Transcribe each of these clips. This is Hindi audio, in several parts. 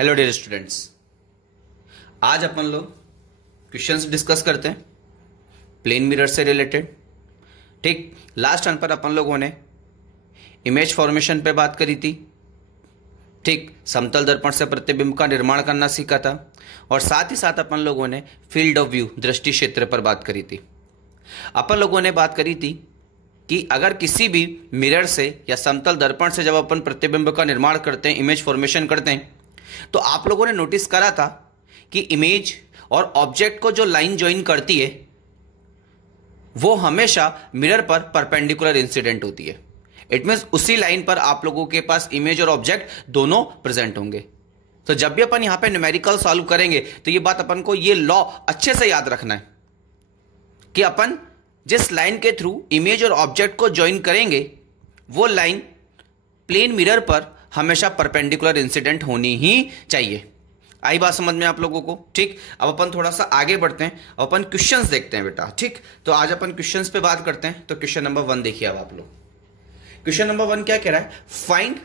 हेलो डियर स्टूडेंट्स, आज अपन लोग क्वेश्चंस डिस्कस करते हैं प्लेन मिरर से रिलेटेड। ठीक, लास्ट टर्न पर अपन लोगों ने इमेज फॉर्मेशन पे बात करी थी। ठीक, समतल दर्पण से प्रतिबिंब का निर्माण करना सीखा था और साथ ही साथ अपन लोगों ने फील्ड ऑफ व्यू दृष्टि क्षेत्र पर बात करी थी। अपन लोगों ने बात करी थी कि अगर किसी भी मिरर से या समतल दर्पण से जब अपन प्रतिबिंब का निर्माण करते हैं, इमेज फॉर्मेशन करते हैं, तो आप लोगों ने नोटिस करा था कि इमेज और ऑब्जेक्ट को जो लाइन ज्वाइन करती है वो हमेशा मिरर पर परपेंडिकुलर इंसिडेंट होती है। इट मींस उसी लाइन पर आप लोगों के पास इमेज और ऑब्जेक्ट दोनों प्रेजेंट होंगे। तो जब भी अपन यहां पे न्यूमेरिकल सॉल्व करेंगे तो ये बात अपन को ये लॉ अच्छे से याद रखना है कि अपन जिस लाइन के थ्रू इमेज और ऑब्जेक्ट को ज्वाइन करेंगे वो लाइन प्लेन मिरर पर हमेशा परपेंडिकुलर इंसिडेंट होनी ही चाहिए। आई बात समझ में आप लोगों को? ठीक, अब अपन थोड़ा सा आगे बढ़ते हैं, अब अपन क्वेश्चंस देखते हैं बेटा। ठीक, तो आज अपन क्वेश्चंस पे बात करते हैं। तो क्वेश्चन नंबर 1 देखिए। अब आप लोग क्वेश्चन नंबर 1 क्या कह रहा है? Find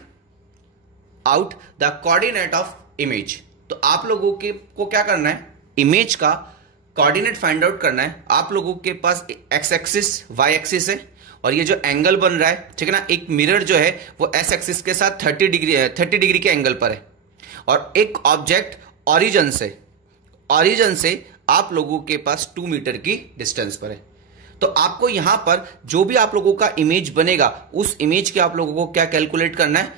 out the coordinate of image. तो आप लोगों के को क्या करना है? इमेज का कोऑर्डिनेट फाइंड आउट करना है। आप लोगों के पास एक्स एक्सिस वाई एक्सिस है और ये जो एंगल बन रहा है, ठीक है ना, एक मिरर जो है वो एस एक्सिस के साथ 30 डिग्री के एंगल पर है और एक ऑब्जेक्ट ओरिजिन से आप लोगों के पास 2 मीटर की डिस्टेंस पर है। तो आपको यहां पर जो भी आप लोगों का इमेज बनेगा उस इमेज के आप लोगों को क्या कैलकुलेट करना है?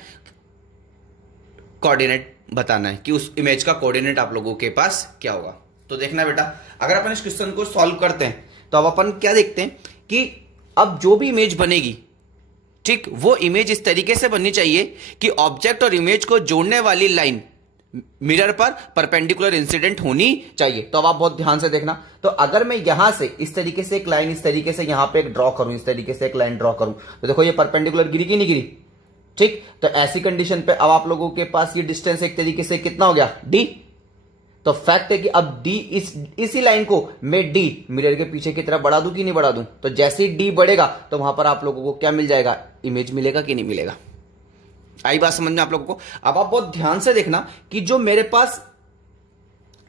कोऑर्डिनेट बताना है कि उस इमेज का कोऑर्डिनेट आप लोगों के पास क्या होगा। तो देखना बेटा, अगर अपन इस क्वेश्चन को सॉल्व करते हैं तो अब अपन क्या देखते हैं कि अब जो भी इमेज बनेगी, ठीक, वो इमेज इस तरीके से बननी चाहिए कि ऑब्जेक्ट और इमेज को जोड़ने वाली लाइन मिरर पर परपेंडिकुलर इंसिडेंट होनी चाहिए। तो अब आप बहुत ध्यान से देखना। तो अगर मैं यहां से इस तरीके से एक लाइन इस तरीके से यहां पे एक ड्रॉ करूं, इस तरीके से एक लाइन ड्रॉ करूं, तो देखो ये परपेंडिकुलर गिरी कि नहीं गिरी? ठीक, तो ऐसी कंडीशन पे अब आप लोगों के पास ये डिस्टेंस एक तरीके से कितना हो गया? डी। तो फैक्ट है कि अब डी इसी लाइन को मैं डी मिरर के पीछे की तरफ बढ़ा दूं कि नहीं बढ़ा दूं? तो जैसे ही डी बढ़ेगा तो वहां पर आप लोगों को क्या मिल जाएगा? इमेज मिलेगा कि नहीं मिलेगा? आई बात समझ में आप लोगों को? अब आप बहुत ध्यान से देखना कि जो मेरे पास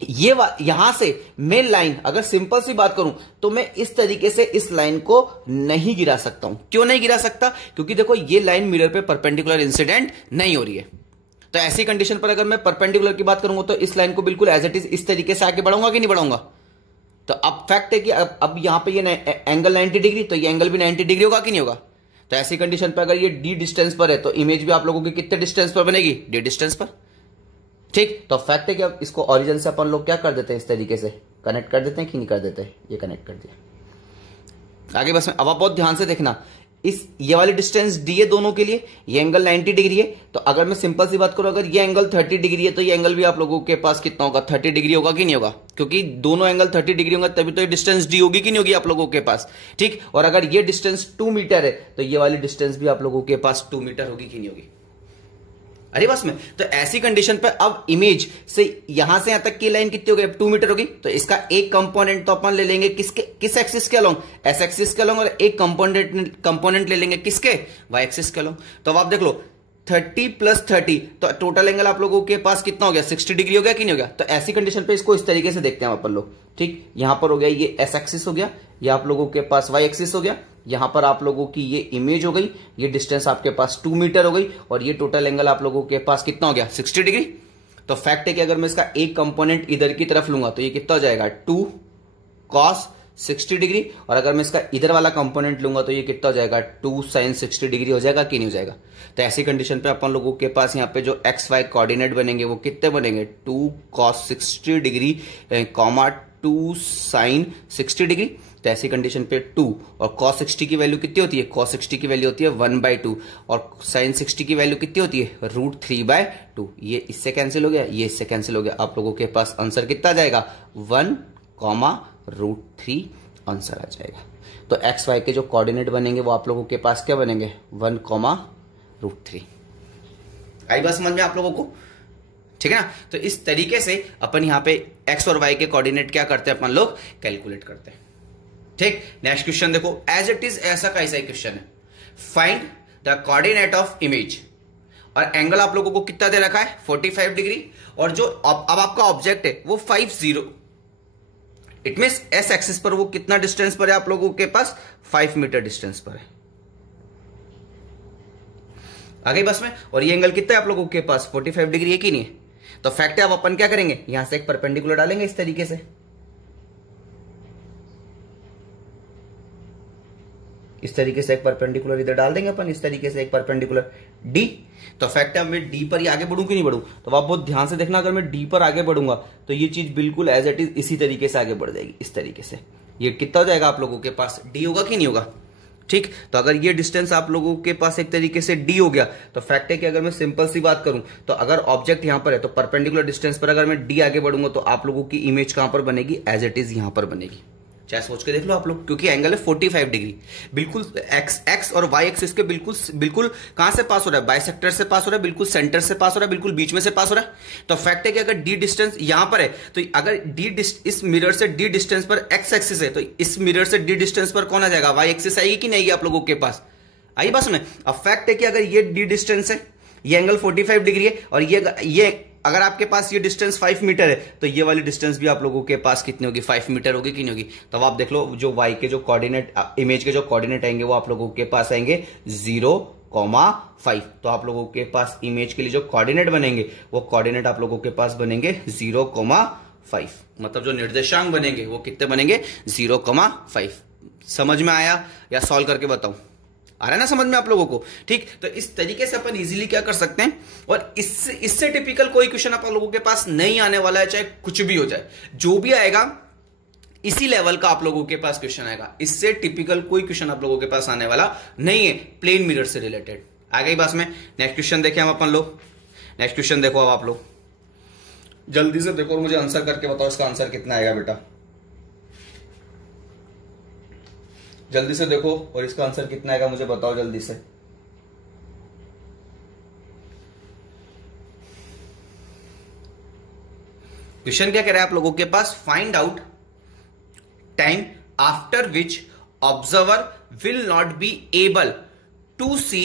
ये यहां से मैं लाइन, अगर सिंपल सी बात करूं तो मैं इस तरीके से इस लाइन को नहीं गिरा सकता हूं। क्यों नहीं गिरा सकता? क्योंकि देखो ये लाइन मिरर पे परपेंडिकुलर इंसिडेंट नहीं हो रही है। तो ऐसी कंडीशन पर अगर मैं परपेंडिकुलर की बात करूंगा तो इस लाइन को बिल्कुल एज इट इज इस तरीके से आगे बढ़ाऊंगा कि नहीं बढ़ाऊंगा? तो अब फैक्ट है कि अब यहां पे ये एंगल 90 डिग्री, तो ये एंगल भी 90 डिग्री होगा कि नहीं होगा? तो ऐसी कंडीशन पर अगर ये डी डिस्टेंस पर है तो इमेज भी आप लोगों की कितने डिस्टेंस पर बनेगी? डी डिस्टेंस पर। ठीक, तो फैक्ट है कि अब इसको ओरिजिन से अपन लोग क्या कर देते हैं? इस तरीके से कनेक्ट कर देते हैं कि नहीं कर देते? ये कनेक्ट कर दिया। आगे बस में अब आप बहुत ध्यान से देखना, ये वाली डिस्टेंस डी है दोनों के लिए, ये एंगल 90 डिग्री है। तो अगर मैं सिंपल सी बात करूं, अगर ये एंगल 30 डिग्री है तो ये एंगल भी आप लोगों के पास कितना होगा? 30 डिग्री होगा कि नहीं होगा? क्योंकि दोनों एंगल 30 डिग्री होंगे तभी तो ये डिस्टेंस डी होगी कि नहीं होगी आप लोगों के पास? ठीक, और अगर ये डिस्टेंस 2 मीटर है तो ये वाली डिस्टेंस भी आप लोगों के पास 2 मीटर होगी कि नहीं होगी? अरे बस में, तो ऐसी कंडीशन पर अब इमेज से यहां से यहां तक की लाइन कितनी हो गई? 2 मीटर होगी। तो इसका एक कंपोनेंट तो अपन ले लेंगे किस एक्सिस के अलोंग? एस एक्सिस के अलोंग, और एक कंपोनेंट ले लेंगे किसके? वाई एक्सिस के अलोंग। तो अब आप देख लो 30 + 30, तो टोटल एंगल आप लोगों के पास कितना हो गया? 60 डिग्री हो गया कि नहीं हो गया? तो ऐसी कंडीशन पे इसको इस तरीके से देखते हैं अपन लोग। ठीक, यहां पर हो गया ये एस एक्सिस हो गया, ये आप लोगों के पास वाई एक्सिस हो गया, यहां पर आप लोगों की ये इमेज हो गई, ये डिस्टेंस आपके पास 2 मीटर हो गई और ये टोटल एंगल आप लोगों के पास कितना हो गया? 60 डिग्री। तो फैक्ट है कि अगर मैं इसका एक कंपोनेंट इधर की तरफ लूंगा तो ये कितना हो जाएगा? 2 cos 60 डिग्री, और अगर मैं इसका इधर वाला कंपोनेंट लूंगा तो ये कितना हो जाएगा? 2 sin 60 डिग्री हो जाएगा कि नहीं हो जाएगा? तो ऐसी कंडीशन पे अपन लोगों के पास यहाँ पे जो एक्स वाई कोऑर्डिनेट बनेंगे वो कितने बनेंगे? 2 cos 60 डिग्री, 2 sin 60 डिग्री। तो ऐसी कंडीशन पे 2 और cos 60 की वैल्यू कितनी होती है? cos 60 की वैल्यू होती है 1/2 और sin 60 की वैल्यू कितनी होती है? √3/2। ये इससे कैंसिल हो गया, ये इससे कैंसिल हो गया। आप लोगों के पास आंसर कितना जाएगा? 1, √3 आंसर आ जाएगा। तो एक्स वाई के जो कोऑर्डिनेट बनेंगे वो आप लोगों के पास क्या बनेंगे? 1, √3। आई बात समझ में आप लोगों को? ठीक है ना? तो इस तरीके से अपन यहां पे एक्स और वाई के कोऑर्डिनेट क्या करते हैं? अपन लोग कैलकुलेट करते हैं। ठीक, नेक्स्ट क्वेश्चन देखो, एज इट इज ऐसा का ऐसा ही क्वेश्चन है। Find the coordinate of image. और एंगल आप लोगों को कितना दे रखा है 45 डिग्री, और जो अब आपका ऑब्जेक्ट है वो 50, इट मींस एस एक्सिस पर वो कितना डिस्टेंस पर है आप लोगों के पास 5 मीटर डिस्टेंस पर है। आ गई बस में। और ये एंगल कितना है आप लोगों के पास 45 डिग्री है कि नहीं है। तो फैक्ट है, अब अपन क्या करेंगे, यहां से एक परपेंडिकुलर डालेंगे इस तरीके से, इस तरीके से एक परपेंडिकुलर इधर डाल देंगे अपन, इस तरीके से एक परपेंडिकुलर डी। तो फैक्ट है मैं डी पर ही आगे बढ़ूं कि नहीं बढ़ूं, तो आप बहुत ध्यान से देखना, अगर मैं डी पर आगे बढ़ूंगा तो ये चीज बिल्कुल एज इट इज इसी तरीके से आगे बढ़ जाएगी, इस तरीके से। ये कितना हो जाएगा आप लोगों के पास डी होगा कि नहीं होगा, ठीक। तो अगर ये डिस्टेंस आप लोगों के पास एक तरीके से डी हो गया, तो फैक्ट है कि अगर मैं सिंपल सी बात करूं तो अगर ऑब्जेक्ट यहां पर है तो परपेंडिकुलर डिस्टेंस पर अगर मैं डी आगे बढ़ूंगा तो आप लोगों की इमेज कहां पर बनेगी, एज इट इज यहां पर बनेगी। चाहे सोच के देख लो आप लोग, क्योंकि एंगल है 45 डिग्री, बिल्कुल एक्स और वाई एक्सिस के बिल्कुल कहां से पास हो रहा है, बाइसेक्टर से पास हो रहा है, बिल्कुल सेंटर से पास हो रहा है, बिल्कुल बीच में से पास हो रहा है। तो फैक्ट है कि अगर डी डिस्टेंस यहां पर है तो अगर इस मिरर से डी डिस्टेंस पर एक्स एक्सिस है तो इस मिरर से डी डिस्टेंस पर कौन आ जाएगा, वाई एक्सिस आएगी कि नहीं आएगी आप लोगों के पास, आई बस में। अब फैक्ट है कि अगर ये डी डिस्टेंस है, ये एंगल 45 डिग्री है, और ये अगर आपके पास ये डिस्टेंस 5 मीटर है तो ये वाली डिस्टेंस भी आप लोगों के पास कितनी होगी, 5 मीटर होगी कि नहीं होगी। तब आप देख लो जो y के जो कोऑर्डिनेट, इमेज के जो कोऑर्डिनेट आएंगे वो आप लोगों के पास आएंगे 0,5। तो आप लोगों के पास इमेज के लिए जो कोऑर्डिनेट बनेंगे वो कोऑर्डिनेट आप लोगों के पास बनेंगे 0,5, मतलब जो निर्देशांक बनेंगे वो कितने बनेंगे 0,5। समझ में आया या सॉल्व करके बताऊं, आ रहा है ना समझ में आप लोगों को, ठीक। तो इस तरीके से अपन इजीली क्या कर सकते हैं, और इससे टिपिकल कोई क्वेश्चन आप लोगों के पास नहीं आने वाला है, चाहे कुछ भी हो जाए, जो भी आएगा इसी लेवल का आप लोगों के पास क्वेश्चन आएगा। इससे टिपिकल कोई क्वेश्चन आप लोगों के पास आने वाला नहीं है प्लेन मिरर से रिलेटेड। आ गई बात में। नेक्स्ट क्वेश्चन देखें हम अपन लोग, नेक्स्ट क्वेश्चन देखो अब आप लोग जल्दी से देखो और मुझे आंसर करके बताओ इसका आंसर कितना आएगा बेटा, जल्दी से देखो और इसका आंसर कितना आएगा मुझे बताओ जल्दी से। क्वेश्चन क्या कह रहा है आप लोगों के पास, find out time after which observer will not be able to see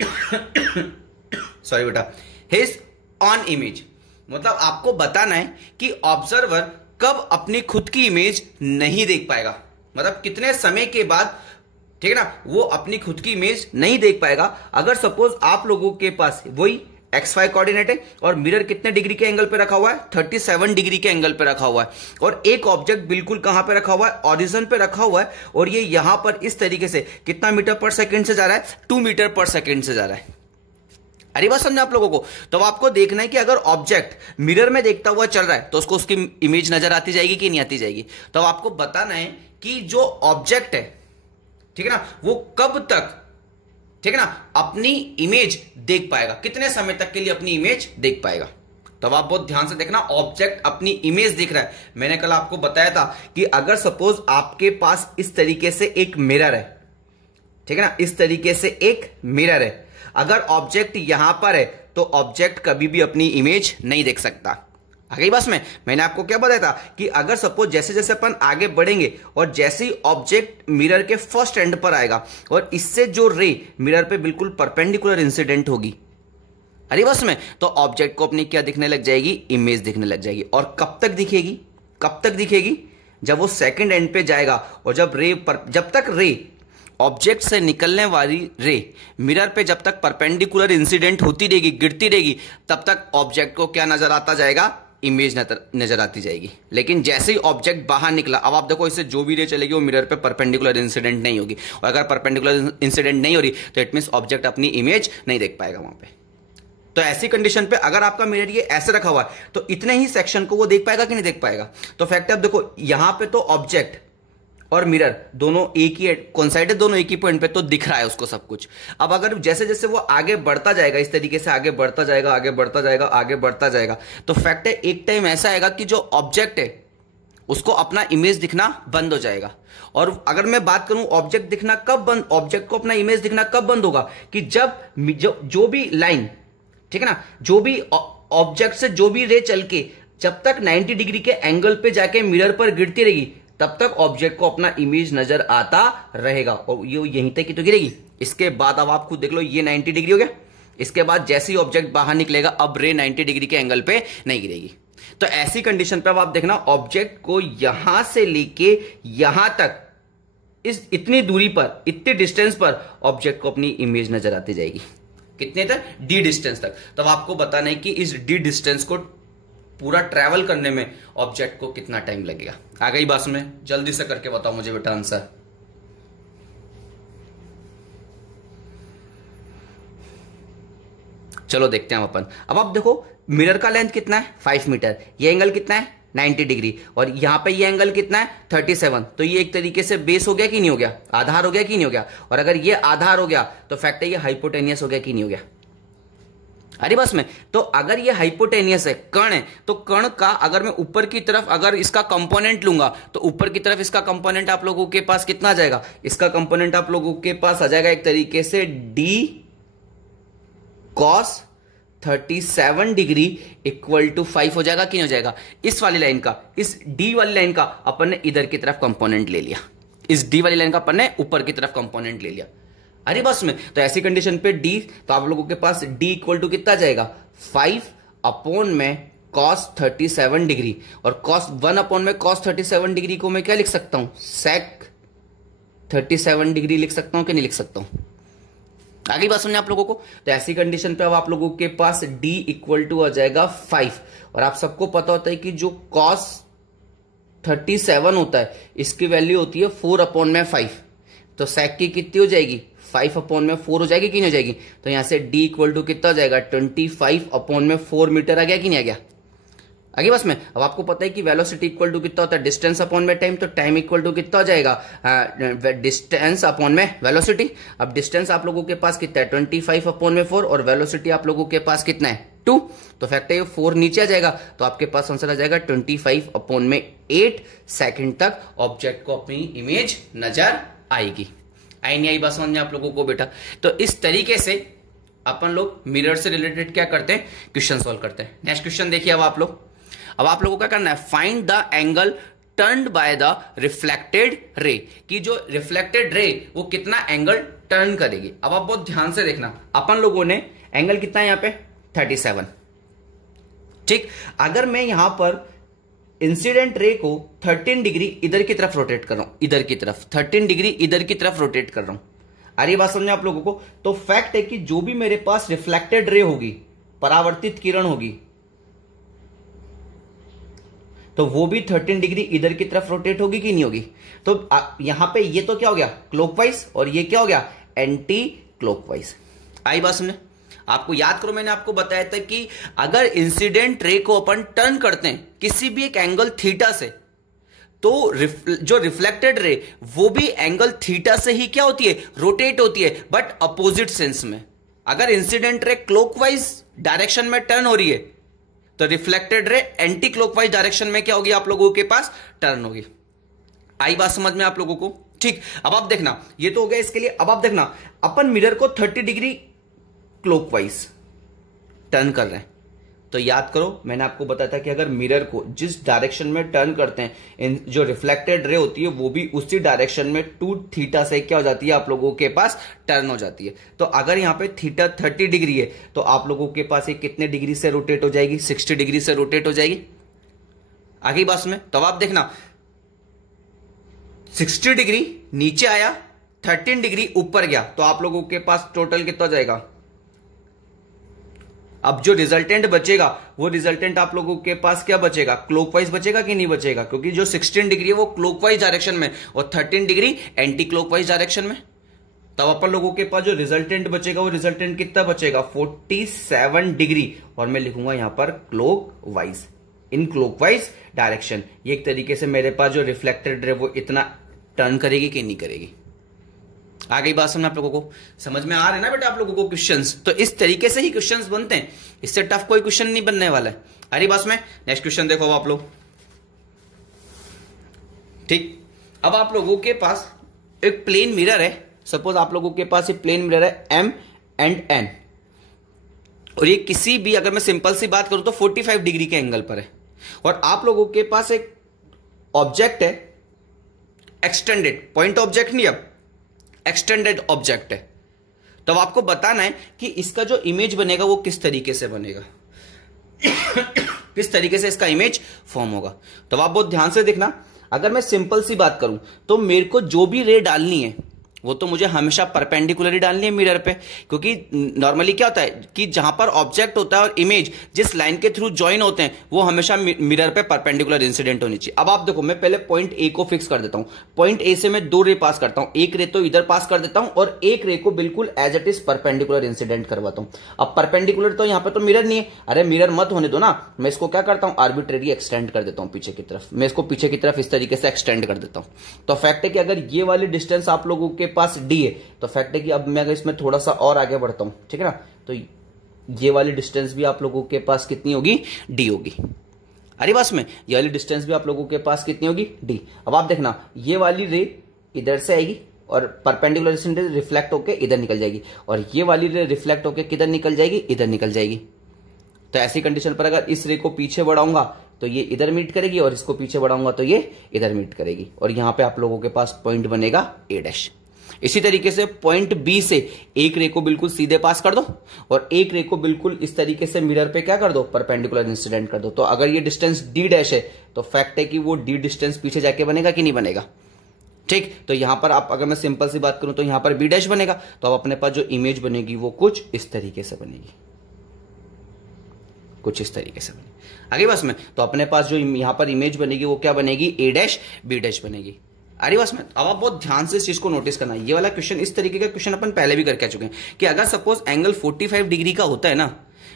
sorry बेटा हिज ऑन इमेज। मतलब आपको बताना है कि ऑब्जर्वर कब अपनी खुद की इमेज नहीं देख पाएगा, मतलब कितने समय के बाद, ठीक है ना, वो अपनी खुद की इमेज नहीं देख पाएगा। अगर सपोज आप लोगों के पास वही XY कोऑर्डिनेट है और मिरर कितने डिग्री के एंगल पे रखा हुआ है, 37 डिग्री के एंगल पे रखा हुआ है, और एक ऑब्जेक्ट बिल्कुल कहां पे रखा हुआ है, ऑरिजिन पे रखा हुआ है, और ये यहां पर इस तरीके से कितना मीटर पर सेकंड से जा रहा है, 2 मीटर पर सेकंड से जा रहा है। अरे बात समझे आप लोगों को। तो आपको देखना है कि अगर ऑब्जेक्ट मिरर में देखता हुआ चल रहा है तो उसको उसकी इमेज नजर आती जाएगी कि नहीं आती जाएगी। तो आपको बताना है कि जो ऑब्जेक्ट है, ठीक है ना, वो कब तक, ठीक है ना, अपनी इमेज देख पाएगा, कितने समय तक के लिए अपनी इमेज देख पाएगा। तो आप बहुत ध्यान से देखना, ऑब्जेक्ट अपनी इमेज दिख रहा है। मैंने कल आपको बताया था कि अगर सपोज आपके पास इस तरीके से एक मिरर है, ठीक है ना, इस तरीके से एक मिरर है, अगर ऑब्जेक्ट यहां पर है तो ऑब्जेक्ट कभी भी अपनी इमेज नहीं देख सकता। आ गई बस में। मैंने आपको क्या बताया था कि अगर सपोज जैसे जैसे अपन आगे बढ़ेंगे और जैसे ही ऑब्जेक्ट मिरर के फर्स्ट एंड पर आएगा और इससे जो रे मिरर पे बिल्कुल परपेंडिकुलर इंसिडेंट होगी, अरे बस में, तो ऑब्जेक्ट को अपनी क्या दिखने लग जाएगी, इमेज दिखने लग जाएगी। और कब तक दिखेगी, कब तक दिखेगी, जब वो सेकंड एंड पे जाएगा और जब तक रे ऑब्जेक्ट से निकलने वाली रे मिरर पे जब तक परपेंडिकुलर इंसिडेंट होती रहेगी, गिरती रहेगी, तब तक ऑब्जेक्ट को क्या नजर आता जाएगा, इमेज नजर आती जाएगी। लेकिन जैसे ही ऑब्जेक्ट बाहर निकला, अब आप देखो इससे जो भी रे चलेगी वो मिरर पे परपेंडिकुलर इंसिडेंट नहीं होगी, और अगर परपेंडिकुलर इंसिडेंट नहीं हो रही तो इट मींस ऑब्जेक्ट अपनी इमेज नहीं देख पाएगा वहां पे। तो ऐसी कंडीशन पे अगर आपका मिरर ये ऐसे रखा हुआ है तो इतने ही सेक्शन को वो देख पाएगा कि नहीं देख पाएगा। तो फैक्ट है, अब देखो यहां पे तो ऑब्जेक्ट और मिरर दोनों एक ही कोइंसाइडेड, दोनों एक ही पॉइंट पे तो दिख रहा है उसको सब कुछ। अब अगर जैसे जैसे वो आगे बढ़ता जाएगा, इस तरीके से आगे बढ़ता जाएगा, आगे बढ़ता जाएगा, आगे बढ़ता जाएगा, तो फैक्ट है एक टाइम ऐसा आएगा कि जो ऑब्जेक्ट है उसको अपना इमेज दिखना बंद हो जाएगा। और अगर मैं बात करूं ऑब्जेक्ट दिखना कब बंद, ऑब्जेक्ट को अपना इमेज दिखना कब बंद होगा, कि जब जो भी लाइन, ठीक है ना, जो भी ऑब्जेक्ट से जो भी रे चल के जब तक 90 डिग्री के एंगल पे जाके मिरर पर गिरती रहेगी तब तक ऑब्जेक्ट को अपना इमेज नजर आता रहेगा, और ये यहीं तक की तो गिरेगी। इसके बाद अब आप खुद देख लो, ये 90 डिग्री हो गया, इसके बाद जैसे ही ऑब्जेक्ट बाहर निकलेगा अब रे 90 डिग्री के एंगल पे नहीं गिरेगी। तो ऐसी कंडीशन पे अब आप देखना ऑब्जेक्ट को यहां से लेके यहां तक इस इतनी दूरी पर, इतनी डिस्टेंस पर ऑब्जेक्ट को अपनी इमेज नजर आती जाएगी। कितने तक? डी डिस्टेंस तक। तब आपको बताना है कि इस डी डिस्टेंस को पूरा ट्रैवल करने में ऑब्जेक्ट को कितना टाइम लगेगा। आ गई बात में? जल्दी से करके बताओ मुझे बेटा आंसर। चलो देखते हैं हम अपन। अब आप देखो मिरर का लेंथ कितना है? 5 मीटर। ये एंगल कितना है? 90 डिग्री। और यहां पे ये एंगल कितना है? 37। तो ये एक तरीके से बेस हो गया कि नहीं हो गया? आधार हो गया कि नहीं हो गया? और अगर ये आधार हो गया तो फैक्ट है ये हाइपोटेनियस हो गया कि नहीं हो गया? अरे बस में तो अगर ये हाइपोटेनियस है, कण है, तो कण का अगर मैं ऊपर की तरफ अगर इसका कंपोनेंट लूंगा तो ऊपर की तरफ इसका कंपोनेंट आप लोगों के पास कितना आ जाएगा? इसका कंपोनेंट आप लोगों के पास आ जाएगा एक तरीके से D cos 37 degree equal to 5 हो जाएगा कि नहीं हो जाएगा? इस वाली लाइन का, इस डी वाली लाइन का अपन ने इधर की तरफ कंपोनेंट ले लिया, इस डी वाली लाइन का अपन ने ऊपर की तरफ कंपोनेंट ले लिया। अरे बस में तो ऐसी कंडीशन पे डी, तो आप लोगों के पास डी इक्वल टू कितना जाएगा? 5 अपॉन में कॉस 37 डिग्री, और कॉस 1 अपॉन में कॉस 37 डिग्री को मैं क्या लिख सकता हूं? सेक 37 डिग्री लिख सकता हूं कि नहीं लिख सकता हूं? आगे बात समझे आप लोगों को? तो ऐसी कंडीशन पे अब आप लोगों के पास d इक्वल टू आ जाएगा 5, और आप सबको पता होता है कि जो cos 37 होता है इसकी वैल्यू होती है 4 अपॉन में 5। तो sec की कितनी हो जाएगी? 5 अपॉन में 4 हो जाएगी कि नहीं हो जाएगी? तो यहां से d इक्वल टू कितना हो जाएगा? 25 अपॉन में 4 मीटर आ गया कि नहीं आ गया? आगे बस में अब आपको पता है कि वेलोसिटी इक्वल टू कितना होता है? डिस्टेंस अपॉन में टाइम। तो टाइम इक्वल टू कितना हो जाएगा? डिस्टेंस अपॉन में वेलोसिटी। अब डिस्टेंस आप लोगों के पास कितना है? 25 अपॉन में 4, और वेलोसिटी आप लोगों के पास कितना है? 2। तो फैक्ट है ये 4 नीचे आ जाएगा, तो आपके पास आंसर आ जाएगा 25 अपॉन में 8 सेकेंड तक ऑब्जेक्ट को अपनी इमेज नजर आएगी। आई नहीं आई बात समझ में आप लोगों को बेटा? तो इस तरीके से अपन लोग मिरर से रिलेटेड क्या करते हैं? क्वेश्चन सॉल्व करते हैं। नेक्स्ट क्वेश्चन देखिए अब आप लोगों को क्या करना है? Find the angle turned by the reflected ray, कि जो रिफ्लेक्टेड रे वो कितना एंगल टर्न करेगी। अब आप बहुत ध्यान से देखना, अपन लोगों ने एंगल कितना है यहां पे? 37। ठीक, अगर मैं यहां पर इंसिडेंट रे को 13 डिग्री इधर की तरफ रोटेट कर रहा हूं, इधर की तरफ 13 डिग्री इधर की तरफ रोटेट कर रहा हूं, अरे बात समझे आप लोगों को? तो फैक्ट है कि जो भी मेरे पास रिफ्लेक्टेड रे होगी, परावर्तित किरण होगी, तो वो भी 13 डिग्री इधर की तरफ रोटेट होगी कि नहीं होगी? तो यहां पे ये तो क्या हो गया? क्लॉकवाइज, और ये क्या हो गया? Anti clockwise. आई बात समझे? आपको याद करो, मैंने आपको बताया था कि अगर इंसिडेंट रे को अपन टर्न करते हैं किसी भी एक एंगल थीटा से, तो जो रिफ्लेक्टेड रे वो भी एंगल थीटा से ही क्या होती है? रोटेट होती है, बट अपोजिट सेंस में। अगर इंसिडेंट रे क्लॉकवाइज डायरेक्शन में टर्न हो रही है तो reflected ray anti clockwise direction में क्या होगी? आप लोगों के पास टर्न होगी। आई बात समझ में आप लोगों को? ठीक, अब आप देखना, ये तो हो गया इसके लिए। अब आप देखना, अपन मिरर को 30 डिग्री क्लॉकवाइज टर्न कर रहे हैं, तो याद करो मैंने आपको बताया था कि अगर मिरर को जिस डायरेक्शन में टर्न करते हैं, जो रिफ्लेक्टेड रे होती है वो भी उसी डायरेक्शन में 2 थीटा से क्या हो जाती है? आप लोगों के पास टर्न हो जाती है। तो अगर यहां पे थीटा 30 डिग्री है तो आप लोगों के पास ये कितने डिग्री से रोटेट हो जाएगी? 60 डिग्री से रोटेट हो जाएगी। आगे बात में तो आप देखना, 60 डिग्री नीचे आया, 13 डिग्री ऊपर गया, तो आप लोगों के पास टोटल कितना जाएगा? अब जो रिजल्टेंट बचेगा वो रिजल्टेंट आप लोगों के पास क्या बचेगा? क्लॉकवाइज बचेगा कि नहीं बचेगा? क्योंकि जो 16 डिग्री है वो क्लॉकवाइज डायरेक्शन में और 13 डिग्री एंटी क्लॉकवाइज डायरेक्शन में। तब अपन लोगों के पास जो रिजल्टेंट बचेगा वो रिजल्टेंट कितना बचेगा? 47 डिग्री, और मैं लिखूंगा यहां पर क्लॉकवाइज, इन क्लॉकवाइज डायरेक्शन। ये एक तरीके से मेरे पास जो रिफ्लेक्टेड रे वो इतना टर्न करेगी कि नहीं करेगी। आ गई बात समझ आप लोगों को? समझ में आ रहे ना बेटा आप लोगों को क्वेश्चंस? तो इस तरीके से ही क्वेश्चंस बनते हैं, इससे टफ कोई क्वेश्चन नहीं बनने वाला है। आ रही बात में? नेक्स्ट क्वेश्चन देखो आप लोग। ठीक, अब आप लोगों के पास एक प्लेन मिरर है। सपोज आप लोगों के पास एक प्लेन मिरर है M एंड N, और ये किसी भी, अगर मैं सिंपल सी बात करूं तो 45 डिग्री के एंगल पर है, और आप लोगों के पास एक ऑब्जेक्ट है एक्सटेंडेड, पॉइंट ऑब्जेक्ट नहीं, अब एक्सटेंडेड ऑब्जेक्ट है। तो अब आपको बताना है कि इसका जो इमेज बनेगा वो किस तरीके से बनेगा, किस तरीके से इसका इमेज फॉर्म होगा। तो आप बहुत ध्यान से देखना। अगर मैं सिंपल सी बात करूं तो मेरे को जो भी रे डालनी है वो तो मुझे हमेशा परपेंडिकुलर ही डालनी है मिरर पे, क्योंकि नॉर्मली क्या होता है कि जहां पर ऑब्जेक्ट होता है और इमेज जिस लाइन के थ्रू ज्वाइन होते हैं वो हमेशा मिरर पे परपेंडिकुलर इंसिडेंट होनी चाहिए। अब आप देखो, मैं पहले पॉइंट ए को फिक्स कर देता हूं। पॉइंट ए से मैं 2 रे पास करता हूं, एक रे तो इधर पास कर देता हूं और एक रे को बिल्कुल as it is perpendicular incident करवाता हूं। अब परपेंडिकुलर तो यहां पर तो मिरर नहीं है, अरे मिरर मत होने दो ना, मैं इसको क्या करता हूं, आर्बिट्रेरी एक्सटेंड कर देता हूं पीछे की तरफ। मैं इसको पीछे की तरफ इस तरीके से एक्सटेंड कर देता हूं। तो फैक्ट है कि अगर ये वाली डिस्टेंस आप लोगों के पास डी है तो फैक्ट है कि अब मैं अगर इसमें थोड़ा सा और आगे बढ़ता हूं, ठीक है ना, तो ये वाली डिस्टेंस भी आप लोगों के पास कितनी होगी, डी होगी। अरे बस में ये वाली डिस्टेंस भी आप लोगों के पास कितनी होगी, डी। अब आप देखना, ये वाली रे इधर से आएगी और परपेंडिकुलर इंसिडेंट रिफ्लेक्ट होकर इधर निकल जाएगी, और ये वाली रे रिफ्लेक्ट होकर किधर निकल जाएगी, इधर निकल जाएगी। तो ऐसी कंडीशन पर अगर इस रे को पीछे बढ़ाऊंगा तो ये इधर मीट करेगी और इसको पीछे बढ़ाऊंगा तो ये इधर मीट करेगी, और यहां पे आप लोगों के पास पॉइंट बनेगा ए डैश। इसी तरीके से पॉइंट बी से एक रे को बिल्कुल सीधे पास कर दो और एक रे को बिल्कुल इस तरीके से मिरर पे क्या कर दो, परपेंडिकुलर इंसिडेंट कर दो। तो अगर ये डिस्टेंस डी डैश है तो फैक्ट है कि वो डी डिस्टेंस पीछे जाके बनेगा कि नहीं बनेगा, ठीक। तो यहां पर आप, अगर मैं सिंपल सी बात करूं तो यहां पर बी डैश बनेगा। तो अब अपने पास जो इमेज बनेगी वो कुछ इस तरीके से बनेगी, कुछ इस तरीके से बनेगी। आगे बस में तो अपने पास जो यहां पर इमेज बनेगी वो क्या बनेगी, ए डैश बी डैश बनेगी। अरे बस में अब आप बहुत ध्यान से इस चीज को नोटिस करना। ये वाला क्वेश्चन, इस तरीके का क्वेश्चन अपन पहले भी करके आ चुके हैं कि अगर सपोज एंगल 45 डिग्री का होता है ना,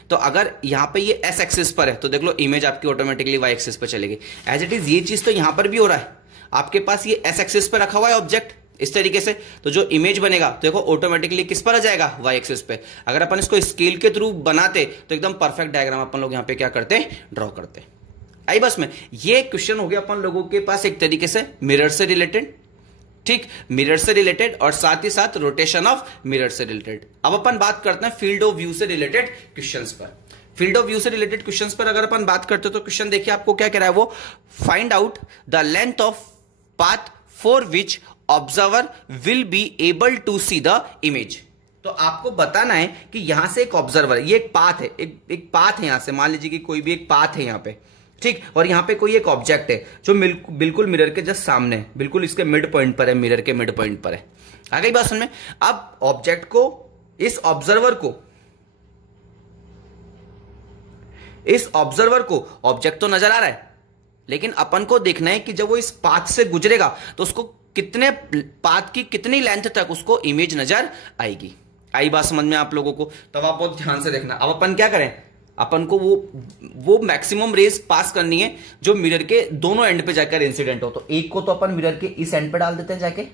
तो अगर यहां पे ये एस एक्सिस पर है तो देख लो इमेज आपकी ऑटोमेटिकली वाई एक्सिस पर चलेगी। एज इट इज ये चीज तो यहां पर भी हो रहा है, आपके पास ये एस एक्सिस पर रखा हुआ है ऑब्जेक्ट इस तरीके से, तो जो इमेज बनेगा तो देखो ऑटोमेटिकली किस पर आ जाएगा, वाई एक्सिस पे। अगर अपन इसको स्केल के थ्रू बनाते तो एकदम परफेक्ट डायग्राम अपन लोग यहां पे क्या करते, ड्रॉ करते। आई बस में ये क्वेश्चन हो गया अपन लोगों के पास एक तरीके से मिरर से रिलेटेड, ठीक, मिरर से रिलेटेड और साथ ही साथ रोटेशन ऑफ मिरर से रिलेटेड। अब अपन बात करते हैं फील्ड ऑफ व्यू से रिलेटेड क्वेश्चंस पर। फील्ड ऑफ व्यू से रिलेटेड क्वेश्चंस पर अगर अपन बात करते हैं तो क्वेश्चन देखिए आपको क्या कह रहा है, वो find out the length of path for which observer will be able to see the image. तो आपको बताना है कि यहां से एक ऑब्जर्वर, ये एक पाथ है, एक पाथ है यहां से, मान लीजिए कि कोई भी एक पाथ है यहां पे, ठीक, और यहां पे कोई एक ऑब्जेक्ट है जो बिल्कुल मिरर के जस्ट सामने है, बिल्कुल इसके मिड पॉइंट पर है, मिरर के मिड पॉइंट पर है। आ गई बात समझ में। अब ऑब्जेक्ट को, इस ऑब्जर्वर को ऑब्जेक्ट तो नजर आ रहा है, लेकिन अपन को देखना है कि जब वो इस पाथ से गुजरेगा तो उसको कितने, पाथ की कितनी लेंथ तक उसको इमेज नजर आएगी। आई बात समझ में आप लोगों को। तब आप बहुत ध्यान से देखना। अब अपन क्या करें, अपन को वो मैक्सिमम रेस पास करनी है जो मिरर के दोनों एंड पे जाकर इंसिडेंट हो। तो एक को तो अपन मिरर के इस एंड पे डाल देते हैं जाके,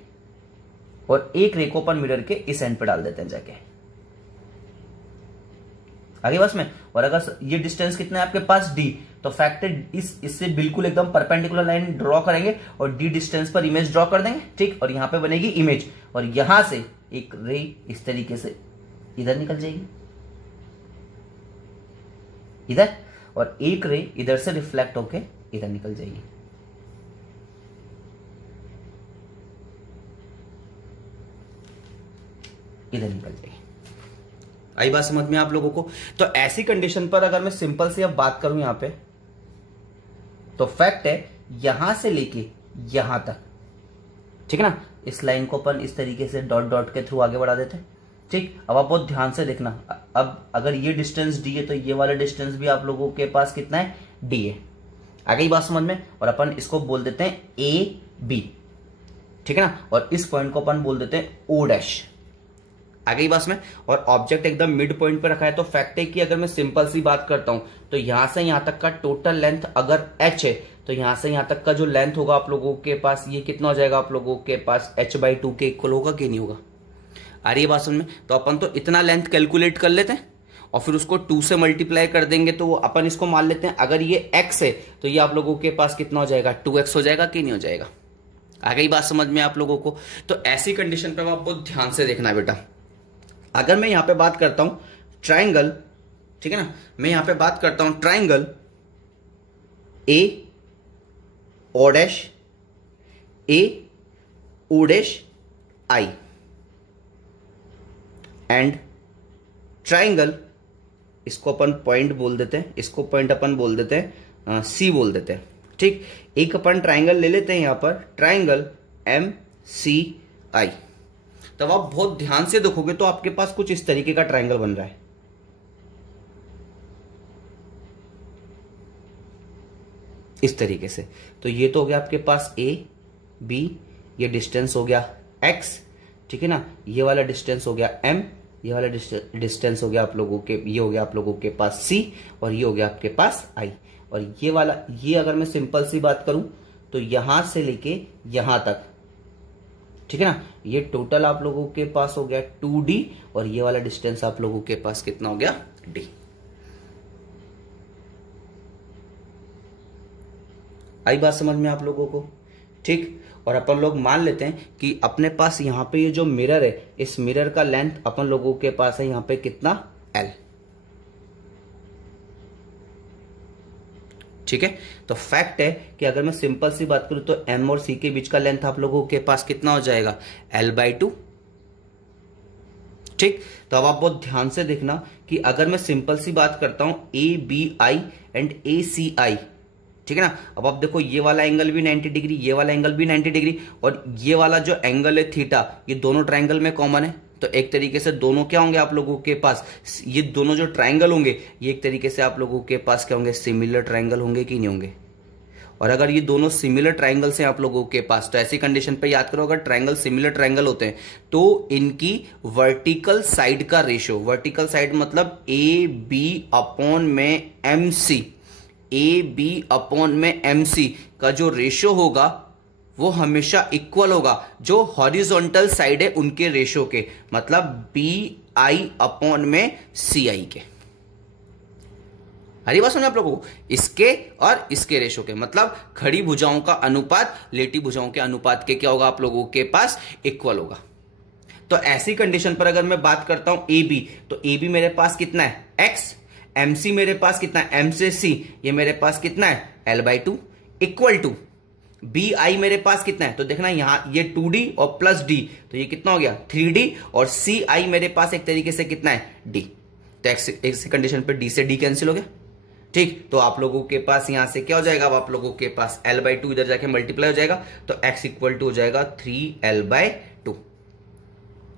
और एक रे को अपन मिरर के इस एंड पे डाल देते हैं जाके। आगे बस में, और अगर ये डिस्टेंस कितना है आपके पास, डी, तो फैक्टर इससे बिल्कुल एकदम परपेंडिकुलर लाइन ड्रॉ करेंगे और डी डिस्टेंस पर इमेज ड्रॉ कर देंगे, ठीक, और यहां पे बनेगी इमेज, और यहां से एक रे इस तरीके से इधर निकल जाएगी, इधर, और एक रे इधर से रिफ्लेक्ट होके इधर निकल जाएगी। इधर निकल जाएगी। आई बात समझ में आप लोगों को। तो ऐसी कंडीशन पर अगर मैं सिंपल से अब बात करूं यहां पे, तो फैक्ट है यहां से लेके यहां तक, ठीक है ना, इस लाइन को अपन इस तरीके से डॉट डॉट के थ्रू आगे बढ़ा देते हैं, ठीक। अब आप बहुत ध्यान से देखना। अब अगर ये डिस्टेंस डी है तो ये वाला डिस्टेंस भी आप लोगों के पास कितना है, डी है। आ गई बात समझ में। और अपन इसको बोल देते हैं ए बी, ठीक है ना, और इस पॉइंट को अपन बोल देते हैं ओ डैश। आ गई बात में। और ऑब्जेक्ट एकदम मिड पॉइंट पे रखा है, तो फैक्ट है कि अगर मैं सिंपल सी बात करता हूं तो यहां से यहां तक का टोटल लेंथ अगर h है तो यहां से यहां तक का जो लेंथ होगा आप लोगों के पास, ये कितना हो जाएगा आप लोगों के पास, h/2 के इक्वल होगा कि नहीं होगा। आ रही है बात समझ में। तो अपन तो इतना लेंथ कैलकुलेट कर लेते हैं और फिर उसको 2 से मल्टीप्लाई कर देंगे, तो अपन इसको मान लेते हैं अगर ये x है तो ये आप लोगों के पास कितना हो जाएगा, 2x हो जाएगा कि नहीं हो जाएगा। आ गई बात समझ में आप लोगों को। तो ऐसी कंडीशन पे आप बहुत ध्यान से देखना है बेटा। अगर मैं यहां पे बात करता हूं ट्राइंगल, ठीक है ना, मैं यहां पे बात करता हूं triangle A O dash A O dash I. And triangle, इसको अपन पॉइंट बोल देते हैं, इसको पॉइंट अपन बोल देते हैं सी बोल देते हैं, ठीक। एक अपन ट्राइंगल ले लेते हैं यहां पर, ट्राइंगल MCI। तब आप बहुत ध्यान से देखोगे तो आपके पास कुछ इस तरीके का ट्राइंगल बन रहा है, इस तरीके से। तो ये तो हो गया आपके पास AB, ये डिस्टेंस हो गया X, ठीक है ना, ये वाला डिस्टेंस हो गया M, ये वाला डिस्टेंस हो गया आप लोगों के, ये हो गया आप लोगों के पास C, और ये हो गया आपके पास I। और ये वाला, ये अगर मैं सिंपल सी बात करूं तो यहां से लेके यहां तक, ठीक है ना, ये टोटल आप लोगों के पास हो गया 2D, और ये वाला डिस्टेंस आप लोगों के पास कितना हो गया D। आई बात समझ में आप लोगों को, ठीक। और अपन लोग मान लेते हैं कि अपने पास यहां पे ये जो मिरर है, इस मिरर का लेंथ अपन लोगों के पास है यहां पे कितना L, ठीक है। तो फैक्ट है कि अगर मैं सिंपल सी बात करूं तो M और C के बीच का लेंथ आप लोगों के पास कितना हो जाएगा L/2, ठीक। तो अब आप बहुत ध्यान से देखना कि अगर मैं सिंपल सी बात करता हूं ABI एंड ACI, ठीक है ना। अब आप देखो ये वाला एंगल भी 90 डिग्री, ये वाला एंगल भी 90 डिग्री, और ये वाला जो एंगल है थीटा, ये दोनों ट्रायंगल में कॉमन है। तो एक तरीके से दोनों क्या होंगे आप लोगों के पास, ये दोनों जो ट्रायंगल होंगे ये एक तरीके से आप लोगों के पास क्या होंगे, सिमिलर ट्रायंगल होंगे कि नहीं होंगे। और अगर ये दोनों सिमिलर ट्रायंगल्स हैं आप लोगों के पास, तो ऐसी कंडीशन पे याद करो, अगर ट्रायंगल सिमिलर ट्रायंगल होते हैं तो इनकी वर्टिकल साइड का रेशियो, वर्टिकल साइड मतलब AB/MC, AB/MC का जो रेशियो होगा वो हमेशा इक्वल होगा जो हॉरिजॉन्टल साइड है उनके रेशियो के, मतलब BI/CI के। हरी बात समझे आप लोगों को, इसके और इसके रेशो के, मतलब खड़ी भुजाओं का अनुपात लेटी भुजाओं के अनुपात के क्या होगा आप लोगों के पास, इक्वल होगा। तो ऐसी कंडीशन पर अगर मैं बात करता हूं AB, तो AB मेरे पास कितना है X, MC मेरे पास कितना है M से C, ये मेरे पास कितना है L/2, इक्वल टू BI मेरे पास कितना है, तो देखना यहां ये 2D और प्लस D, तो ये कितना हो गया 3D, और CI मेरे पास एक तरीके से कितना है D। तो ऐसी कंडीशन पर D से D कैंसिल हो गया, ठीक। तो आप लोगों के पास यहां से क्या हो जाएगा, अब आप लोगों के पास L/2 इधर जाके मल्टीप्लाई हो जाएगा, तो X इक्वल टू हो जाएगा 3L/2।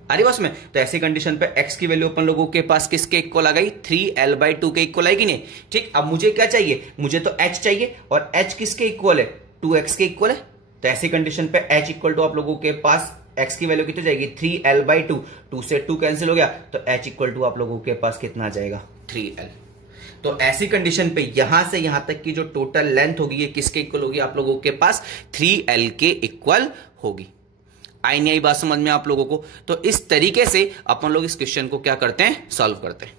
अरे बस में, तो ऐसी कंडीशन पे X की वैल्यू अपन लोगों के पास किसके इक्वल आ गई, 3L/2 के इक्वल आएगी नहीं, ठीक। अब मुझे क्या चाहिए, मुझे तो H चाहिए, और H किसके इक्वल है, 2X के इक्वल है। तो ऐसी कंडीशन पे H इक्वल टू आप लोगों के पास X की वैल्यू कितनी जाएगी 3L/2, 2 से 2 कैंसिल हो गया, तो H इक्वल टू आप लोगों के पास कितना आ जाएगा 3L। तो ऐसी कंडीशन पे यहां से यहां तक की जो टोटल लेंथ होगी ये किसके इक्वल होगी, आप लोगों के पास 3L के इक्वल होगी। आई नहीं आई बात समझ में आप लोगों को। तो इस तरीके से अपन लोग इस क्वेश्चन को क्या करते हैं, सॉल्व करते हैं।